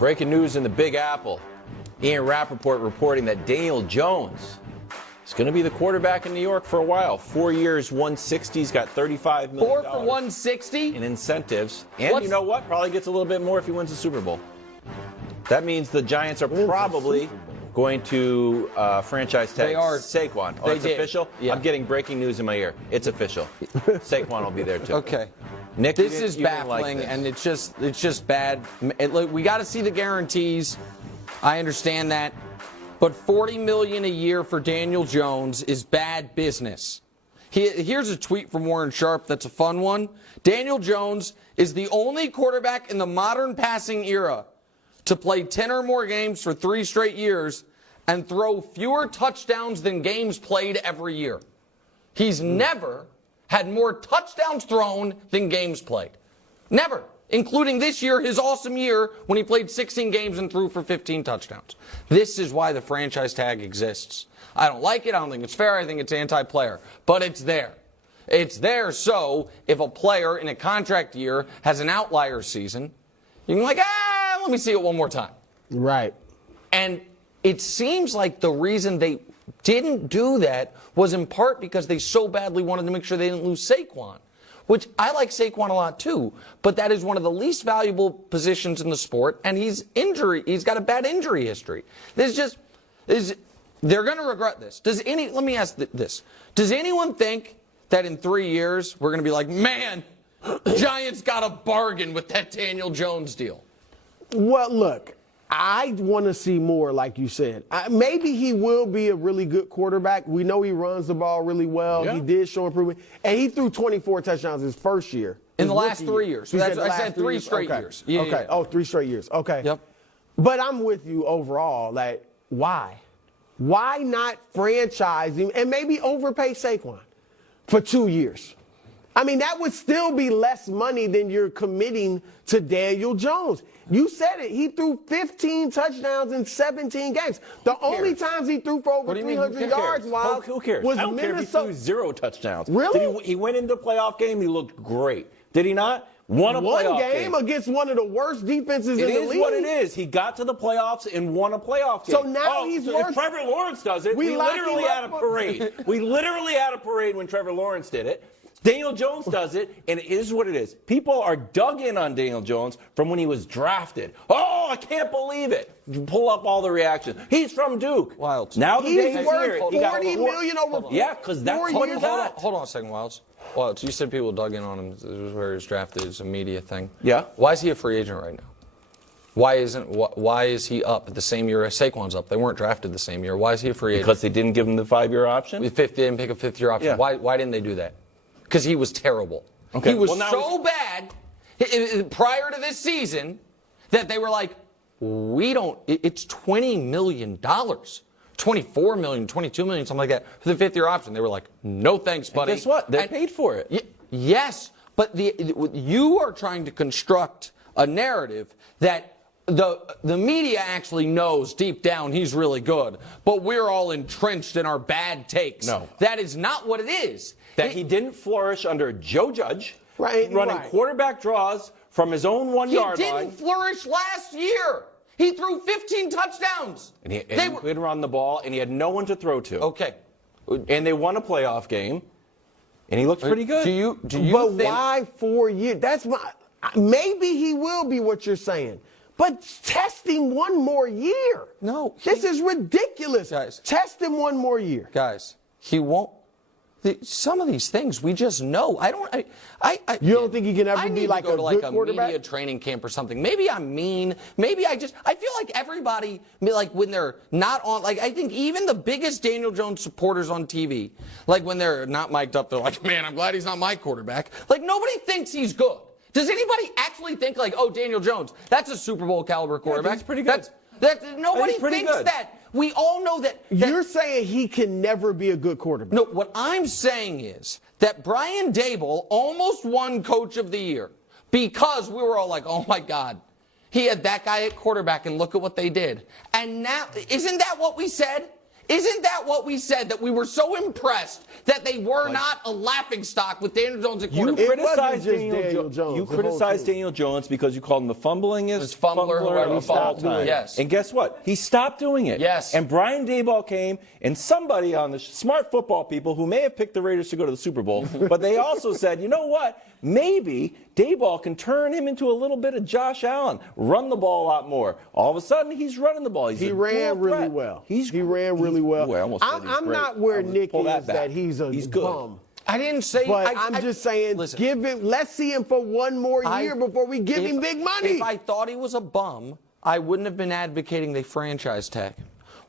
Breaking news in the Big Apple. Ian Rappaport reporting that Daniel Jones is going to be the quarterback in New York for a while. 4 years, 160. He's got $35 million. 4 for 160? In incentives. And you know what? Probably gets a little bit more if he wins the Super Bowl. That means the Giants are probably going to franchise tag Saquon. Oh, it's official? Yeah. I'm getting breaking news in my ear. It's official. Saquon will be there, too. Okay. Nick, this is baffling, and it's just bad. We got to see the guarantees. I understand that. But $40 million a year for Daniel Jones is bad business. Here's a tweet from Warren Sharp that's a fun one. Daniel Jones is the only quarterback in the modern passing era to play 10 or more games for 3 straight years and throw fewer touchdowns than games played every year. He's never had more touchdowns thrown than games played. Never. Including this year, his awesome year, when he played 16 games and threw for 15 touchdowns. This is why the franchise tag exists. I don't like it. I don't think it's fair. I think it's anti-player. But it's there. It's there so if a player in a contract year has an outlier season, you can be like, let me see it one more time. Right. And it seems like the reason they didn't do that was in part because they so badly wanted to make sure they didn't lose Saquon. Which I like Saquon a lot too, but that is one of the least valuable positions in the sport, and he's got a bad injury history. They're going to regret this. Let me ask this. Does anyone think that in 3 years we're going to be like, man, Giants got a bargain with that Daniel Jones deal? Well, look, I want to see more, like you said. Maybe he will be a really good quarterback. We know he runs the ball really well. Yeah. He did show improvement. And he threw 24 touchdowns his first year. In the last 3 years. So I said 3 straight years. Yeah, okay. Yeah. Oh, 3 straight years. Okay. Yep. But I'm with you overall. Like, why? Why not franchise him and maybe overpay Saquon for 2 years? I mean, that would still be less money than you're committing to Daniel Jones. You said it. He threw 15 touchdowns in 17 games. The only times he threw for over 300 yards who cares? was I don't care if he threw 0 touchdowns. Really? He went into the playoff game. He looked great. Did he not? Won a playoff game against one of the worst defenses in the league. It is what it is. He got to the playoffs and won a playoff game. So now he's worse. If Trevor Lawrence does it, we literally had a parade. We literally had a parade when Trevor Lawrence did it. Daniel Jones does it, and it is what it is. People are dug in on Daniel Jones from when he was drafted. Oh, I can't believe it. You pull up all the reactions. He's from Duke. Wilds. Now the he's worth $40 million over 4 years. Yeah, because that's what he got. Hold on a second, Wilds. Wilds, you said people dug in on him. This was where he was drafted. It's a media thing. Yeah. Why is he a free agent right now? Why is he up the same year as Saquon's up? They weren't drafted the same year. Why is he a free agent? Because they didn't give him the 5-year option? They didn't pick a 5th-year option. Yeah. Why didn't they do that? Because he was terrible. Okay. He was so bad prior to this season that they were like, it's $20 million, $24 million, $22 million, something like that, for the 5th-year option. They were like, no thanks, buddy. And guess what? They paid for it. Yes, but you are trying to construct a narrative that the media actually knows deep down he's really good, but we're all entrenched in our bad takes. No. That is not what it is. That he didn't flourish under Joe Judge, running quarterback draws from his own 1-yard line. He didn't flourish last year. He threw 15 touchdowns. And he could run the ball, and he had no one to throw to. Okay. And they won a playoff game, and he looked pretty good. Do you but think, why 4 years? Maybe he will be what you're saying. But test him 1 more year. No. This is ridiculous. Guys. Test him 1 more year. Guys, he won't. Some of these things we just know. You don't think he can ever be like a good quarterback? Media training camp or something. Maybe I'm mean. Maybe I feel like everybody, like when they're not on, like I think even the biggest Daniel Jones supporters on TV, like when they're not mic'd up, they're like, man, I'm glad he's not my quarterback. Like nobody thinks he's good. Does anybody actually think like, oh, Daniel Jones, that's a Super Bowl caliber quarterback? Yeah, he's pretty good. Nobody thinks that. We all know that. You're saying he can never be a good quarterback. No, what I'm saying is that Brian Daboll almost won Coach of the Year because we were all like, oh, my God, he had that guy at quarterback, and look at what they did. And now, isn't that what we said? Isn't that what we said? That we were so impressed that they were not a laughingstock with Daniel Jones at You quarterback. criticized just Daniel Daniel Jones. Jones, You the whole criticized team. Daniel Jones because you called him the fumblingest fumbler who of all time. Yes. And guess what? He stopped doing it. Yes. And Brian Daboll came, and somebody on the smart football people who may have picked the Raiders to go to the Super Bowl, but they also said, you know what? Maybe Daboll can turn him into a little bit of Josh Allen, run the ball a lot more. All of a sudden, he's running the ball. He ran really well. He ran really well. I almost said he's I'm great. not where I would Nick pull is back. that he's a good. bum. I didn't say. But I'm just saying, listen, let's see him for one more year before we give him big money. If I thought he was a bum, I wouldn't have been advocating the franchise tag.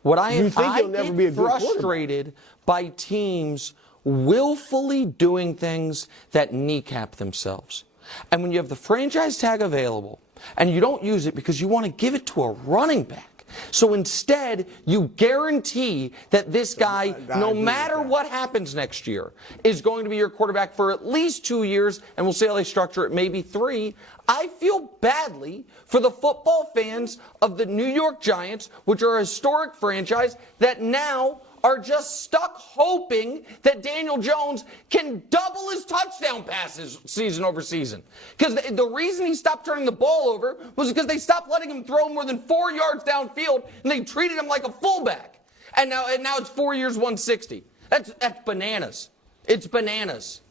What I am, You think he'll never be a good frustrated by teams willfully doing things that kneecap themselves. And when you have the franchise tag available and you don't use it because you want to give it to a running back, so instead you guarantee that this guy, no matter what happens next year, is going to be your quarterback for at least 2 years, and we'll see how they structure it, maybe 3. I feel badly for the football fans of the New York Giants, which are a historic franchise, that now are just stuck hoping that Daniel Jones can double his touchdown passes season over season. Because the reason he stopped turning the ball over was because they stopped letting him throw more than 4 yards downfield, and they treated him like a fullback. And now it's 4 years, 160. That's bananas. It's bananas.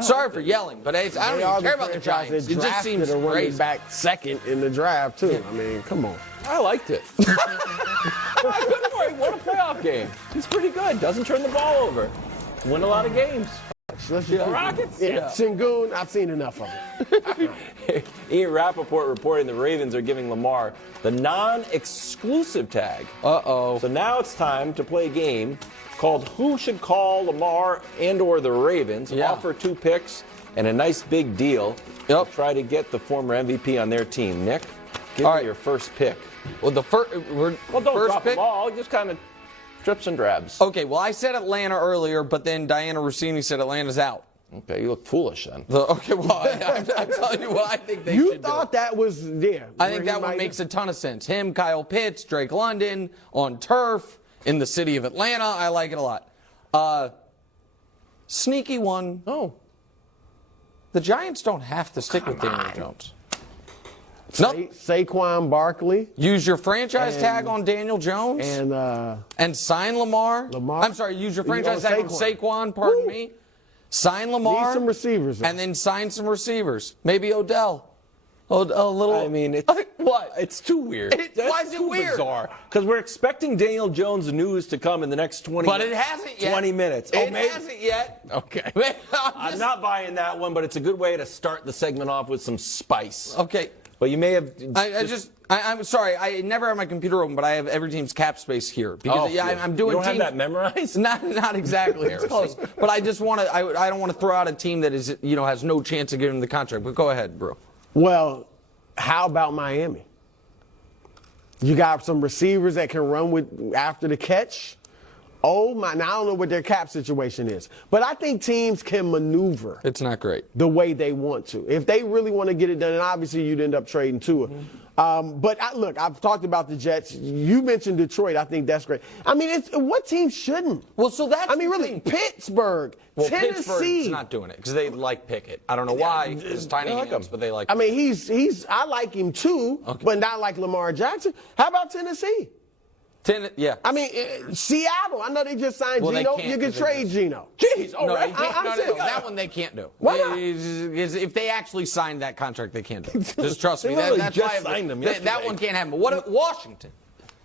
Sorry for yelling, but I don't even care about the Giants. It just seems a running crazy. back second in the draft too. I mean, come on. I liked it. I couldn't worry. Won a playoff game. He's pretty good. Doesn't turn the ball over. Win a lot of games. The Rockets? Yeah. Shingun, I've seen enough of it. Ian Rappaport reporting the Ravens are giving Lamar the non-exclusive tag. Uh-oh. So now it's time to play a game called Who Should Call Lamar and or the Ravens. Yeah. Offer 2 picks and a nice big deal. Yep. Try to get the former MVP on their team. Nick, give All me right. your first pick. Well, don't Don't drop them all. Just kind of drips and drabs. Okay, well, I said Atlanta earlier, but then Diana Rossini said Atlanta's out. Okay, you look foolish then. Okay, well, I'm telling you what I think they You should thought do. that was there. I think that one makes a ton of sense. Him, Kyle Pitts, Drake London, on turf, in the city of Atlanta. I like it a lot. Sneaky one. Oh. The Giants don't have to stick with Daniel Jones. Saquon Barkley Use your franchise tag on Daniel Jones and sign Lamar. I'm sorry, use your franchise tag on Saquon, pardon me. Sign Lamar. Need some receivers. And then sign some receivers. Maybe Odell. A little. I mean, it's, what? It's too weird. Why is it too weird? Bizarre. Because we're expecting Daniel Jones news to come in the next 20 But it hasn't yet. 20 minutes. It hasn't yet. Okay. I'm I'm not buying that one, but it's a good way to start the segment off with some spice. Okay. But you may have. I'm sorry. I never have my computer open, but I have every team's cap space here because I'm doing. You don't teams, have that memorized? Not exactly. It's close. But I just want to. I don't want to throw out a team that is has no chance of giving him the contract. But go ahead, bro. Well, how about Miami? You got some receivers that can run with after the catch. Oh my! Now I don't know what their cap situation is, but I think teams can maneuver. It's not great. The way they want to. If they really want to get it done, and obviously you'd end up trading Tua. But look, I've talked about the Jets. You mentioned Detroit. I think that's great. I mean, what team shouldn't? Well, so that's. I mean, really, Pittsburgh, Well, Tennessee. Pittsburgh's not doing it because they like Pickett. I don't know why. It's tiny hands, but they like. I mean, I like him too, but not like Lamar Jackson. How about Tennessee? Yeah. I mean, Seattle. I know they just signed Well, Geno. they can't You can 'cause trade Geno. Jeez, all No, right. they can't, no, that one they can't do. Why not? If they actually signed that contract, they can't do it. Just trust me. They literally That's just why signed them that yesterday. one can't happen. But what Washington?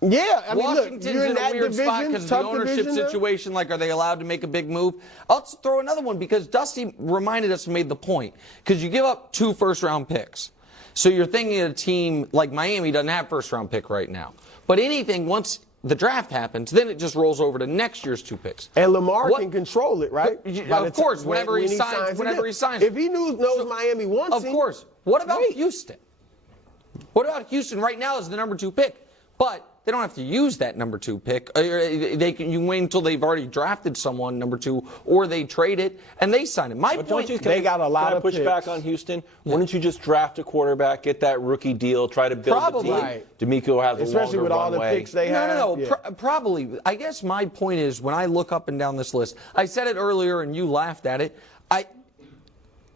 Yeah, I mean, look, Washington's you're in in a that weird spot division, because of the tough ownership division. situation. Like, are they allowed to make a big move? Let's throw another one because Dusty reminded us and made the point. Because you give up 2 first-round picks. So you're thinking a team like Miami doesn't have first-round pick right now. But anything, once the draft happens, then it just rolls over to next year's 2 picks. And Lamar can control it, right? Of course, whenever he signs. If he knows Miami wants him. Of course. What about Houston? What about Houston right now is the number 2 pick? But they don't have to use that number 2 pick. You wait until they've already drafted someone, number 2, or they trade it and they sign it. My point, they got a lot of push picks. back on Houston. Yeah. Wouldn't you just draft a quarterback, get that rookie deal, try to build the team? Right. D'Amico has a especially longer with all runway. the picks they have. No. Yeah. Probably. I guess my point is when I look up and down this list, I said it earlier and you laughed at it.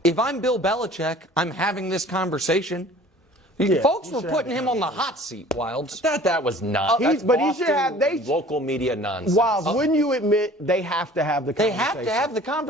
If I'm Bill Belichick, I'm having this conversation. Yeah, folks were putting him on the hot seat, Wilds. That was not. That's but he Boston should have. local media nonsense. Wilds, wouldn't you admit they have to have the conversation? They have to have the conversation.